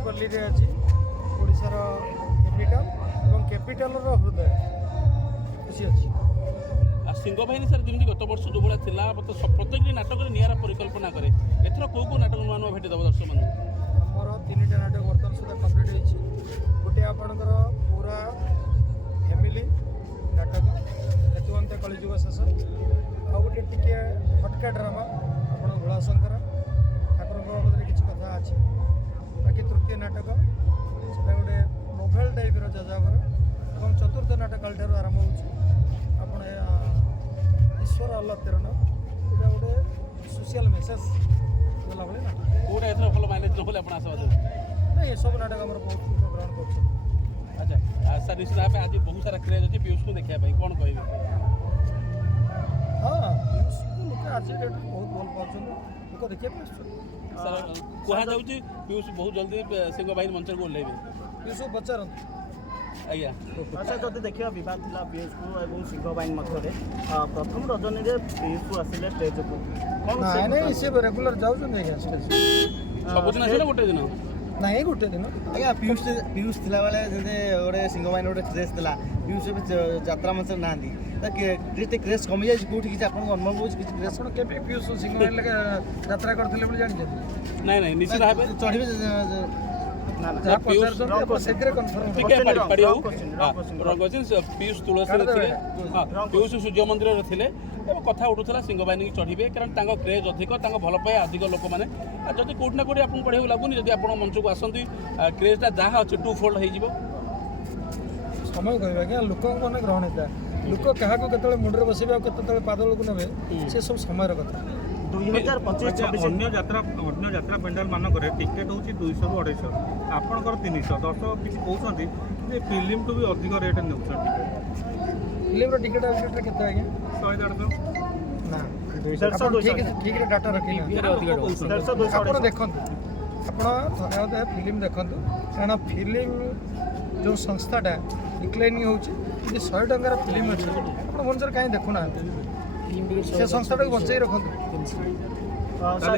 बेलपल्ली अच्छी ओडार कैपिटाल और कैपिटाल हृदय खुशी अच्छी सिंह बाहिनी सर जमी गत वर्ष जो भाया था प्रत्येक नाटक निरा परिकल्पना कै एथर कौ कौ नाटक नुआ नुआ भेटिदेव दर्शक मान आमर 3टा नाटक बर्तमान सुधा कम्प्लीट होती गोटे आपणकर पूरा फैमिली नाटक हेतुवंत कलिजुग शेष आ गोटे टिके फटका ड्रामा आप भोलाशंकर ठाकुर किसी कथा अच्छी बाकी तृतीय नाटक से गोटे नोभेल टाइप्र जाजावर और चतुर्थ नाटक काल ठार आरंभ हो ईश्वर अल्लाह तेरन यहाँ गोटे सोशल मेसेज देला भाई नाटक कौटा एथर भल माइलेज न आप आशाबाद नहीं ये सब नाटक आम बहुत लोग ग्रहण कर अच्छा सर निश्चित भाव आज बहुत सारा क्रेज अच्छी पीयूष को देखा कौन कह हाँ पीयूष को लोग आज डेट बहुत भल पाँच लोग देखा सर कहुँ पीयूष बहुत जल्दी सिंह बाहिनी मंच को ओह्लैबे पीयूष पचार आज्ञा अच्छा जब देखा बद था पीयूष को और सिंह बाहिनी मध्य प्रथम रजनी पीयूष को आसिले स्टेज को कौन नहीं नहीं सी रेगुलर जाऊँ स्टेज सबुदिन आसे गोटे दिन नहीं गोटे दिन आज्ञा पीयूष पीयूष थिला बेले जदे गोटे सिंह बाहिनी गोटे क्रेज थिला पीयूष यात्रा मंच ना क्रेज कमी जाए कौटी किसी आपको अनुभव हो क्रेज आप पीयूष सिंह बाहिनी यात्रा करते जानते नहीं नहीं निश्चित भाव चढ़े पीयूष तुलसी पीयूष सूर्य मंदिर थे कथा उठूला सिंह बाहिनी की चढ़े कारण क्रेज अधिक भल पाए अधिक लोक मैंने जब कौटी ना कौटी आपको पढ़ाई लगुनि जब आप मंच को आसती क्रेजटा जहाँ अच्छे टू फोल्ड हो समय कह आज्ञा लोक मैंने ग्रहण होता लोक क्या मुंडे बसवे के पाद को ने से सब समय कथा 2025 अन्य यात्रा पेंडाल मानक टिकेट हूँ 200 ରୁ 250 आपंकर 300 दर्शक किसी कहते फिल्म टू भी अधिक रेट नौ फिल्म टिकेट केते आज्ञा 100-150 ना ठीक डाटा रखी आप देखु आप फिल्म देखु कारण फिल्म जो संस्थाटा डिक्लाइनिंग होती 100 टंकार फिल्म अच्छे आप भुवनेश्वर कहीं देखुना से संस्थाटा को बचाई रखु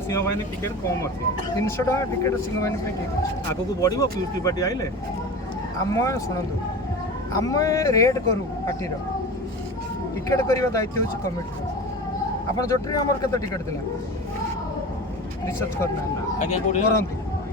सिंह बाहिनी टिकेट कम अच्छे 300 टका टिकेट सिंह बाहिनी ठीक आगे को बढ़ पीयूष त्रिपाठी आइले आम शुणु आम रेड करूँ पार्टीर टिकेट करने दायित्व हूँ कमिटी आप जो आमर के टिकेट थी रिसर्च करना आज्ञा करती